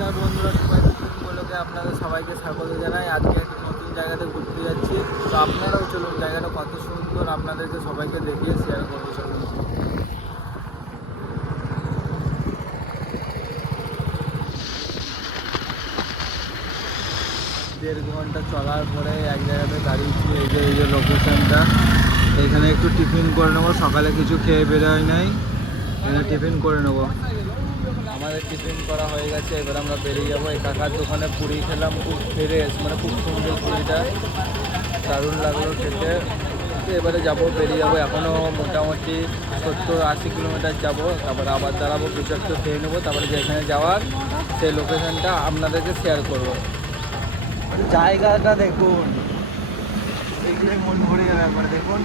নমস্কার বন্ধুরা, সবাই বলোকে আপনাদের সবাইকে স্বাগত জানাই। আজকে একটা নতুন জায়গাতে ঘুরতে যাচ্ছি। তো আপনারাও চলুন জায়গাটা কত সুন্দর আপনাদেরকে সবাইকে দেখিয়ে শেয়ার করব, চলুন। দেড় ঘণ্টা চলার পরে এক জায়গাতে দাঁড়িয়েছি, এই যে এই যে লোকেশনটা এখানে একটু টিফিন করে নেব, সকালে কিছু খেয়ে বেরোয় নাই। টিফিন করে নেব। আমাদের টিফিন করা হয়ে গেছে এবার আমরা বেরিয়ে যাব। এই কাকার দোকানে পুরি খেলাম খুব ফ্রেশ মানে খুব সুন্দর পুরিটা। দারুণ লাগল খেতে। এবারে যাব বেরিয়ে যাব। এখনও মোটামুটি সত্তর আশি কিলোমিটার যাব। তারপরে আবার দাঁড়াবো কিছু একটু খেয়ে নেব। তারপরে যেখানে যাওয়ার সেই লোকেশানটা আপনাদেরকে শেয়ার করব। জায়গাটা দেখুন। মন ভরে যাবে একবার দেখুন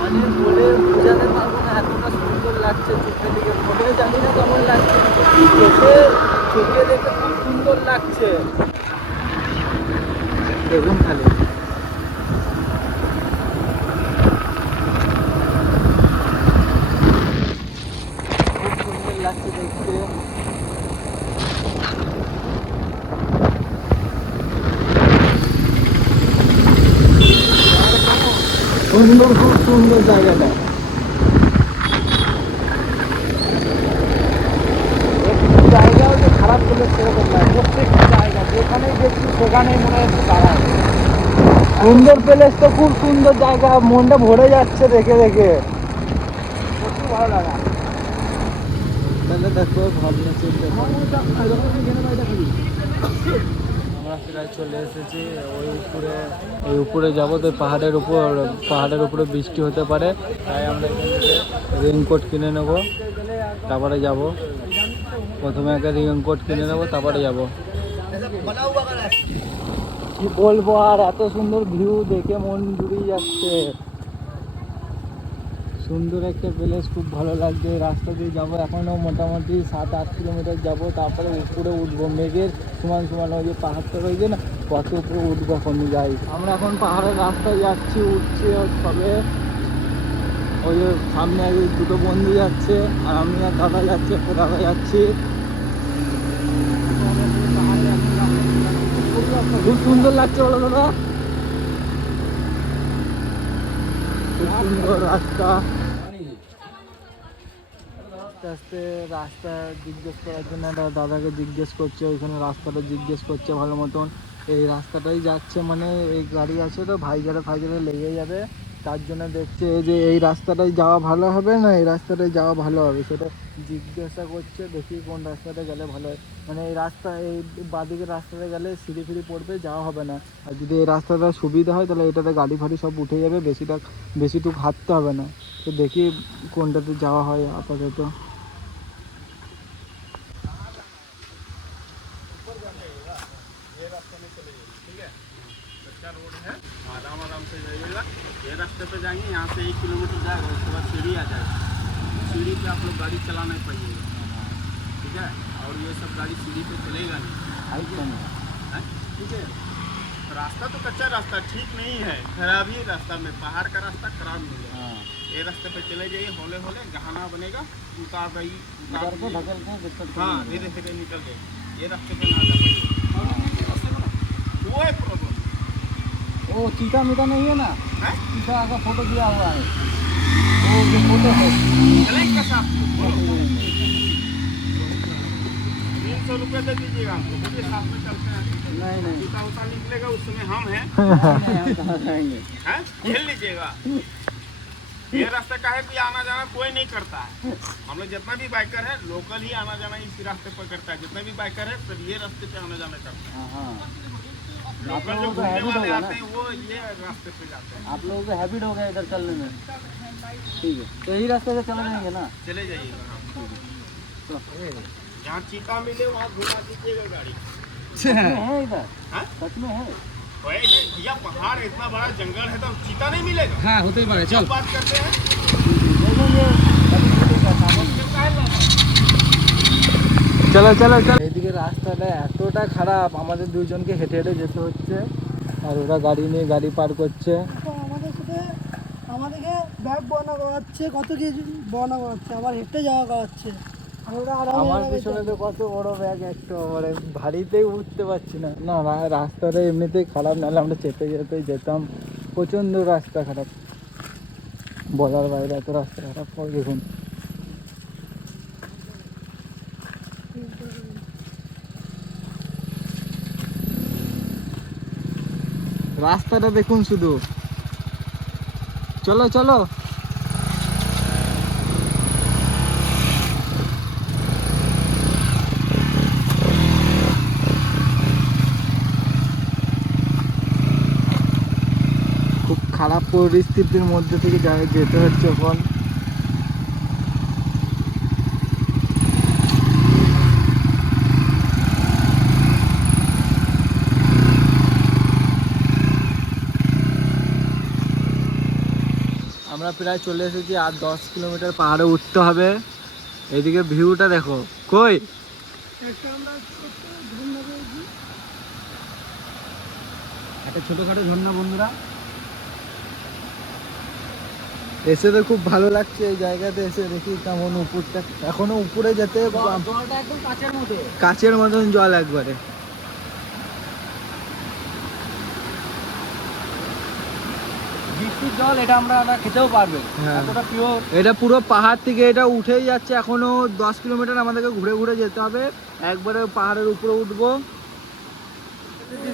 মানে বলে বোঝাতে পারব না এতটা সুন্দর লাগছে চোখে দিকে ফোনে জানি না কেমন লাগছে চোখে চোখে দেখে খুব সুন্দর লাগছে দেখুন খালি খুব সুন্দর লাগছে দেখতে সুন্দর খুব সুন্দর জায়গাটা। জায়গাও যে খারাপ করলে সেরকম নয় প্রত্যেকটা জায়গা মনে হচ্ছে দাঁড়ায়। সুন্দর প্লেস তো খুব সুন্দর জায়গা মনটা ভরে যাচ্ছে দেখে দেখে। প্রচুর ভালো লাগা। তাহলে দেখো ভাবনা চিন্তা আমরা চলে এসেছি। ওই উপরে ওই উপরে যাব তো পাহাড়ের উপর, পাহাড়ের উপরে বৃষ্টি হতে পারে, তাই আমরা রেনকোট কিনে নেব, তারপরে যাব। প্রথমে একটা রেনকোট কিনে নেব, তারপরে যাব। কি বলব আর, এত সুন্দর ভিউ দেখে মন জুড়িয়ে যাচ্ছে। সুন্দর একটা প্লেস খুব ভালো লাগছে। রাস্তা দিয়ে যাব এখনও মোটামুটি সাত, আট কিলোমিটার যাব। তারপরে উপরে উঠবো। মেঘের সমান সমান ওই যে পাহাড়টা রয়েছে না কত উপরে উঠবো এখন যাই। আমরা এখন পাহাড়ের রাস্তায় যাচ্ছি, উঠছি সবে ওই যে সামনে আগে দুটো বন্ধু যাচ্ছে, আর আমি আর দাদা যাচ্ছে দাদা যাচ্ছি। খুব সুন্দর লাগছে বলো দাদা। খুব সুন্দর রাস্তা। আস্তে আস্তে রাস্তা জিজ্ঞেস করার জন্য একটা দাদাকে জিজ্ঞেস করছে, ওইখানে রাস্তাটা জিজ্ঞেস করছে ভালো মতন। এই রাস্তাটাই যাচ্ছে মানে এই গাড়ি আছে তো, ভাইজারে ফাইজারে লেগে যাবে। তার জন্য দেখছে যে এই রাস্তাটাই যাওয়া ভালো হবে না, এই রাস্তাটাই যাওয়া ভালো হবে? সেটা জিজ্ঞাসা করছে, দেখি কোন রাস্তাটা গেলে ভালো হয়। মানে এই রাস্তা, এই বাদিকের রাস্তাটা গেলে সিঁড়ি ফিড়ি পড়বে, যাওয়া হবে না। আর যদি এই রাস্তাটা সুবিধা হয়, তাহলে এটাতে গাড়ি ফাড়ি সব উঠে যাবে, বেশিটা, বেশিটুকু হাঁটতে হবে না। তো দেখি কোনটাতে যাওয়া হয় আপাতত। रास्ते पे जाएँगे यहाँ से एक किलोमीटर जाएगा उसके बाद सीढ़ी आ जाएगा। सीढ़ी पे आप लोग गाड़ी चला नहीं पाइएगा ठीक है? और ये सब गाड़ी सीढ़ी पे चलेगा नहीं। हैं? ठीक है? रास्ता तो कच्चा रास्ता ठीक नहीं है। खराब ही रास्ता में पहाड़ का रास्ता खराब नहीं है। ये रास्ते पे चले जाइए होले होले गहना बनेगा उतार रही उतार दिए। हाँ धीरे धीरे निकल गए। ये रास्ते पे ना जा पाइए रास्ते में ना वो है प्रॉब्लम। वो चीता मीता नहीं है ना? है? चीता का फ़ोटो दिया हुआ है। वो जो फ़ोटो है। चलेंगे तीन सौ रुपये दे दीजिएगा हमको। मुझे साथ में चलते हैं। नहीं नहीं। जूता उता निकलेगा उस समय हम हैं। कहाँ जाएँगे? हैं? झेल लीजिएगा। ये रास्ते का है कि आना जाना कोई नहीं करता है। हम लोग जितना भी बाइकर है लोकल ही आना जाना इसी रास्ते पर करता है। जितने भी बाइकर है सब ये रास्ते पे आना जाना करता है हाँ। आप लोगों को हैबिट होगा आते ना। वो ये रास्ते पे जाते हैं। आप लोगों को हैबिट हो गया इधर चलने में। ठीक है। तो यही रास्ते से चले जाएँगे ना? चले जाइएगा हाँ। तो जहाँ चीता मिले वहाँ घुमा दीजिएगा गाड़ी। सच में है इधर? हाँ? सच में है। भैया पहाड़ इतना बड़ा जंगल है तो चीता नहीं मिलेगा? हाँ होते ही पारे सब बात करते हैं? চলো চলো চলো। এদিকে রাস্তাটা এতটা খারাপ আমাদের দুজনকে হেঁটে হেঁটে যেতে হচ্ছে। আর ওরা গাড়ি নিয়ে গাড়ি পার করছে। তো আমাদের সাথে আমাদেরকে ব্যাগ বর্ণনা করাচ্ছে কত কি বর্ণনা করাচ্ছে আবার হেঁটে যাওয়া করাচ্ছে। আমার পিছনে তো কত বড় ব্যাগ একটা মানে ভারীতেই উঠতে পারছি না। না রাস্তাটা এমনিতেই খারাপ নাহলে আমরা চেপে যেতে যেতাম। প্রচণ্ড রাস্তা খারাপ। বলার বাইরে এত রাস্তা খারাপ দেখুন। রাস্তাটা দেখুন শুধু। চলো চলো। খুব খারাপ পরিস্থিতির মধ্যে থেকে যেতে হচ্ছে এখন। প্রায় চলে এসেছি আর দশ কিলোমিটার পাহাড়ে উঠতে হবে। এইদিকে ভিউটা দেখো। কই? একটা ছোটোখাটো ঝর্ণা বন্ধুরা। এসে তো খুব ভালো লাগছে এই জায়গাতে এসে দেখি কেমন উপরটা। এখনও উপরে যেতে কাছের মতো। কাচের মতন জল একবারে। বৃষ্টির জল এটা আমরা খেতেও পারবে। হ্যাঁ। এতটা পিওর এটা পুরো পাহাড় থেকে এটা উঠেই যাচ্ছে এখনও দশ কিলোমিটার আমাদেরকে ঘুরে ঘুরে যেতে হবে। একবারে পাহাড়ের উপরে উঠবো।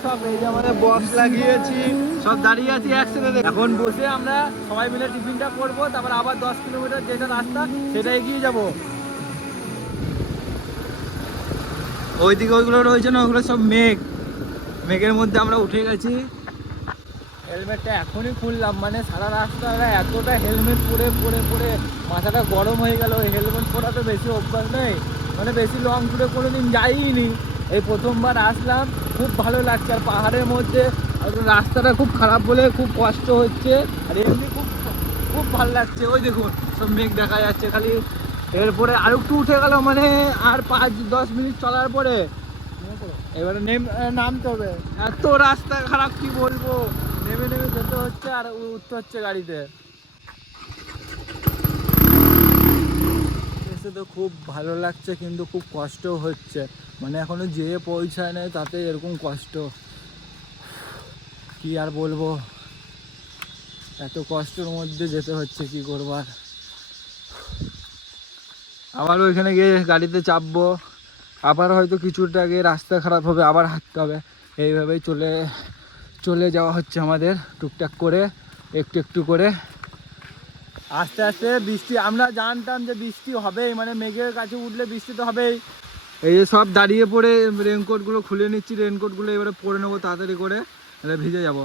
সব এই যে আমাদের বক্স লাগিয়েছি। সব দাঁড়িয়ে আছি একসাথে এখন বসে আমরা সবাই মিলে টিফিনটা করব তারপর আবার দশ কিলোমিটার যেটা রাস্তা সেটা এগিয়ে যাব। ওইদিকে ওইগুলো রয়েছে না ওগুলো সব মেঘ। মেঘের মধ্যে আমরা উঠে গেছি। হেলমেটটা এখনই খুললাম মানে সারা রাস্তাটা এতটা হেলমেট পরে পরে পরে মাথাটা গরম হয়ে গেল। ওই হেলমেট পরা তো বেশি অভ্যাস নেই মানে বেশি লং ট্যুরে কোনো দিন যাইনি। এই প্রথমবার আসলাম খুব ভালো লাগছে আর পাহাড়ের মধ্যে রাস্তাটা খুব খারাপ বলে খুব কষ্ট হচ্ছে আর এমনি খুব খুব ভালো লাগছে। ওই দেখুন সব মেঘ দেখা যাচ্ছে খালি। এরপরে আর একটু উঠে গেল মানে আর পাঁচ দশ মিনিট চলার পরে। এবারে নেম নামতে হবে। এত রাস্তা খারাপ কি বলব? নেমে নেমে যেতে হচ্ছে আর উঠতে হচ্ছে গাড়িতে। এসে তো খুব ভালো লাগছে, কিন্তু খুব কষ্ট হচ্ছে। মানে এখনও যেয়ে পৌঁছায় নাই, তাতে এরকম কষ্ট। কি আর বলব? এত কষ্টের মধ্যে যেতে হচ্ছে, কি করবার আবার ওইখানে গিয়ে গাড়িতে চাপবো। আবার হয়তো কিছুটা আগে রাস্তা খারাপ হবে, আবার হাঁটতে হবে। এইভাবেই চলে চলে যাওয়া হচ্ছে আমাদের টুকটাক করে, একটু একটু করে। আস্তে আস্তে বৃষ্টি, আমরা জানতাম যে বৃষ্টি হবেই মানে মেঘের কাছে উঠলে বৃষ্টি তো হবেই। এই যে সব দাঁড়িয়ে পড়ে রেনকোটগুলো খুলে নিচ্ছি রেনকোটগুলো এবারে পরে নেব তাড়াতাড়ি করে ভিজে যাব।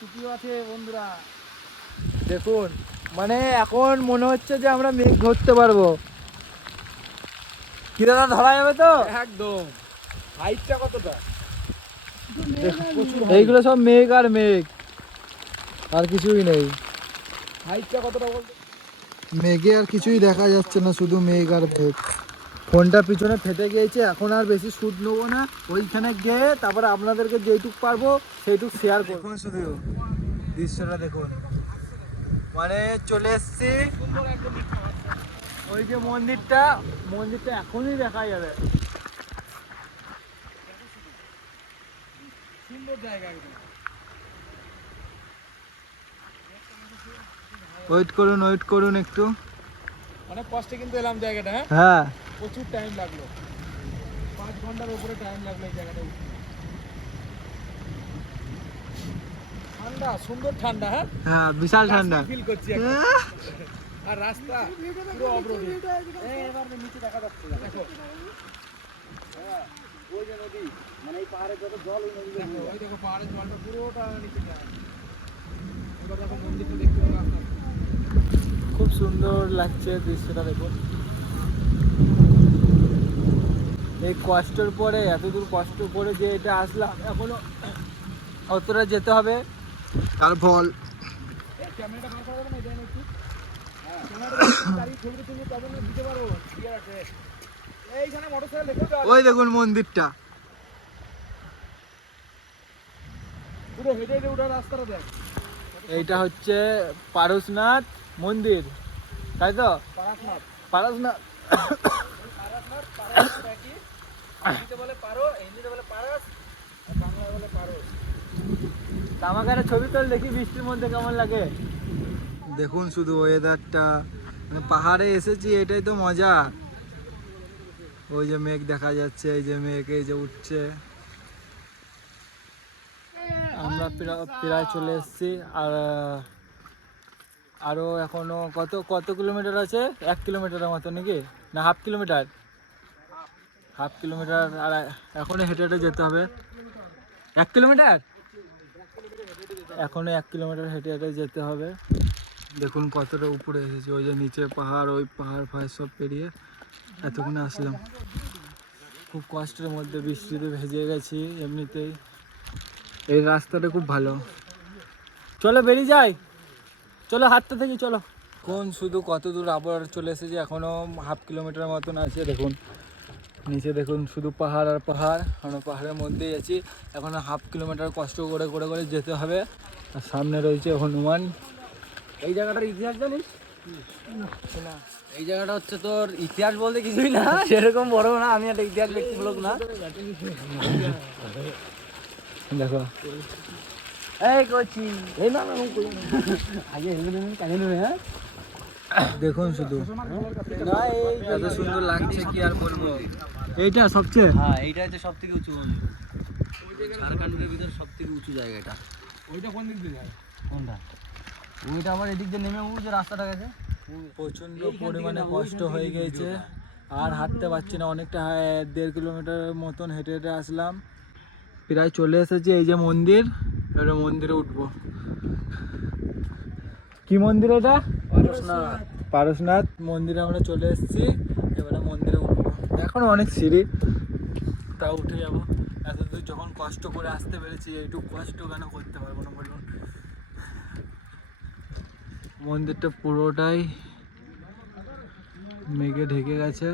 টুপিও আছে বন্ধুরা দেখুন মানে এখন মনে হচ্ছে যে আমরা মেঘ ধরতে পারব। কি দাদা, ধরা যাবে তো? একদম। হাইটটা কতটা? এইগুলো সব মেঘ আর মেঘ। আর কিছুই নেই। হাইটটা কতটা বলতো? মেঘে আর কিছুই দেখা যাচ্ছে না শুধু মেঘ আর মেঘ ফোনটা পিছনে ফেটে গিয়েছে এখন আর বেশি সুদ নেব না। ওইখানে গিয়ে তারপরে আপনাদেরকে যেইটুক পারব সেইটুক শেয়ার করব। দেখুন শুধু দৃশ্যটা দেখুন। মানে চলে এসছি। ওই যে মন্দিরটা মন্দিরটা এখনই দেখা যাবে। সুন্দর জায়গা ওয়েট করুন ওয়েট করুন একটু। অনেক কষ্টে কিন্তু এলাম জায়গাটা হ্যাঁ? হ্যাঁ। প্রচুর টাইম লাগল। পাঁচ ঘণ্টার উপরে টাইম লাগল এই জায়গাটা। ঠান্ডা সুন্দর ঠান্ডা হ্যাঁ? হ্যাঁ বিশাল ঠান্ডা। ফিল করছি এখন। আর রাস্তা পুরো অবরোধিত এই এবার নিচে দেখা যাচ্ছে দেখো। হ্যাঁ, ওই যে নদী মানে এই পাহাড়ের যত জল ওই নদী ওই দেখো পাহাড়ের জলটা পুরোটা নিচে যায় দেখো মন্দিরটা দেখতে পাবো রাস্তা খুব সুন্দর লাগছে দৃশ্যটা দেখুন এই কষ্টের পরে এত দূর কষ্ট করে যে এটা আসলাম এখনও অতটা যেতে হবে তার ফল ক্যামেরাটা ওই দেখুন মন্দিরটা। এইটা হচ্ছে পারসনাথ মন্দির তাই তো? ছবি তোল দেখি বৃষ্টির মধ্যে কেমন লাগে? দেখুন শুধু ওয়েদারটা মানে পাহাড়ে এসেছি এটাই তো মজা। ওই যে মেঘ দেখা যাচ্ছে এই যে মেঘ এই যে উঠছে। আমরা প্রা- প্রায় চলে এসেছি আর আহ, আরও এখনও কত কত কিলোমিটার আছে? এক কিলোমিটারের মতো নাকি? না হাফ কিলোমিটার? হাফ কিলোমিটার আর এখনও হেঁটে হেঁটে যেতে হবে। এক কিলোমিটার? এখনও এক কিলোমিটার হেঁটে হেঁটে যেতে হবে। দেখুন কতটা উপরে এসেছি ওই যে নিচে পাহাড় ওই পাহাড় ফাহাড় সব পেরিয়ে। এতক্ষণে আসলাম। খুব কষ্টের মধ্যে বৃষ্টিতে ভেজে গেছি এমনিতেই। এই রাস্তাটা খুব ভালো। চলো বেরিয়ে যাই। চলো হাঁটতে থাকি, চলো। কোন শুধু কত দূর আবার চলে এসেছি, এখনও হাফ কিলোমিটার মতন আছে, দেখুন। নিচে দেখুন, শুধু পাহাড় আর পাহাড়। আমরা পাহাড়ের মধ্যেই আছি। এখনও হাফ কিলোমিটার কষ্ট করে করে করে যেতে হবে। আর সামনে রয়েছে হনুমান। এই জায়গাটার ইতিহাস জানিস? এই জায়গাটা হচ্ছে তোর ইতিহাস বলতে কিছুই না। সেরকম বড় না আমি একটা ইতিহাস ব্যক্তি লোক না। দেখো। এই কোচি। এই না। আগে হেলমেট কাজে নেবে হ্যাঁ? দেখুন শুধু। না এই এত সুন্দর লাগছে কি আর বলব? এইটা সবচেয়ে? হ্যাঁ এইটা হচ্ছে সব থেকে উঁচু মন্দির ঝাড়খণ্ডের ভিতর সব থেকে উঁচু জায়গা এটা ওইটা কোন দিক দিয়ে যায়? কোনটা? ওইটা আবার এদিক দিয়ে নেমে উঠে যে রাস্তাটা গেছে। প্রচণ্ড পরিমাণে কষ্ট হয়ে গিয়েছে আর হাঁটতে পারছি না অনেকটা দেড় কিলোমিটার মতন হেঁটে হেঁটে আসলাম। প্রায় চলে এসেছি এই যে মন্দির এবারে মন্দিরে উঠবো। কি মন্দির এটা? পারসনাথ। পারসনাথ মন্দিরে আমরা চলে এসেছি এবারে মন্দিরে উঠবো। এখনও অনেক সিঁড়ি তাও উঠে যাব। এত দূর যখন কষ্ট করে আসতে পেরেছি এইটুকু কষ্ট কেন করতে পারব না? মন্দিরটা পুরোটাই মেঘে ঢেকে গেছে।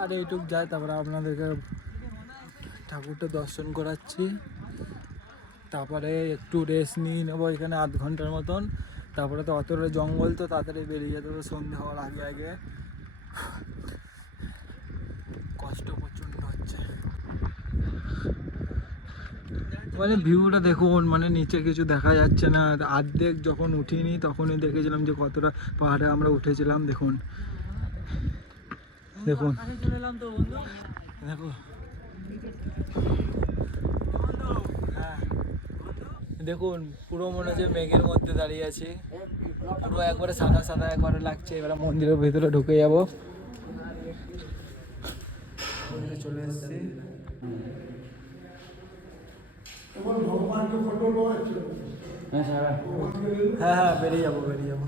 আর এইটুক যায়, তারপরে আপনাদেরকে ঠাকুরটা দর্শন করাচ্ছি। তারপরে একটু রেস্ট নিয়ে নেব এখানে আধ ঘণ্টার মতন। তারপরে তো অতটা জঙ্গল তো তাড়াতাড়ি বেরিয়ে যেতে হবে, সন্ধে হওয়ার আগে আগে। কষ্ট প্রচণ্ড হচ্ছে মানে ভিউটা দেখুন মানে নিচে কিছু দেখা যাচ্ছে না। আর্ধেক যখন উঠিনি, তখনই দেখেছিলাম যে কতটা পাহাড়ে আমরা উঠেছিলাম, দেখুন। দেখুন। দেখো। দেখুন, পুরো মনে হচ্ছে মেঘের মধ্যে দাঁড়িয়ে আছি। পুরো একবারে সাদা সাদা একবারে লাগছে। এবারে মন্দিরের ভিতরে ঢুকে যাব। চলে এসেছি। হ্যাঁ হ্যাঁ বেরিয়ে যাব বেরিয়ে যাব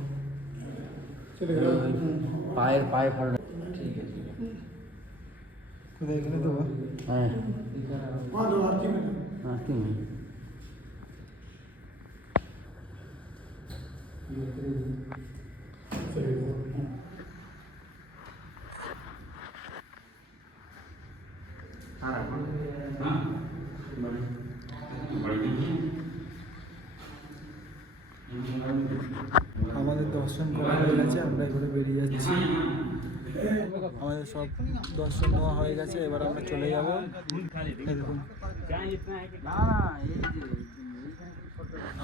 পায়ের পায়ে ফটো ঠিক আছে কোথায় এখানে দেবো হ্যাঁ হ্যাঁ কি নেই আমাদের দর্শন করা হয়ে গেছে, আমরা এবারে বেরিয়ে যাচ্ছি। আমাদের সব দর্শন নেওয়া হয়ে গেছে, এবার আমরা চলে যাব।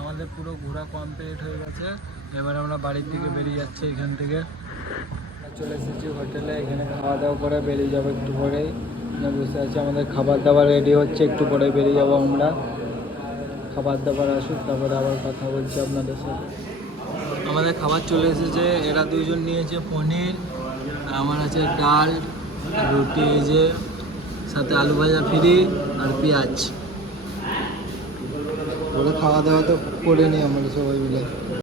আমাদের পুরো ঘোরা কমপ্লিট হয়ে গেছে, এবার আমরা বাড়ির দিকে বেরিয়ে যাচ্ছি এখান থেকে। চলে এসেছি হোটেলে, এখানে খাওয়া দাওয়া করে বেরিয়ে যাব একটু পরেই। বসে আছি, আমাদের খাবার দাবার রেডি হচ্ছে, একটু পরে বেরিয়ে যাব আমরা। খাবার দাবার আসুক, তারপরে আবার কথা বলছি আপনাদের সাথে। আমাদের খাবার চলে এসেছে। এরা দুজন নিয়েছে পনির, আমার আছে ডাল, রুটি যে, সাথে আলু ভাজা ফ্রি আর পেঁয়াজ। ওরা খাওয়া দাওয়া তো করে নি আমরা সবাই মিলে।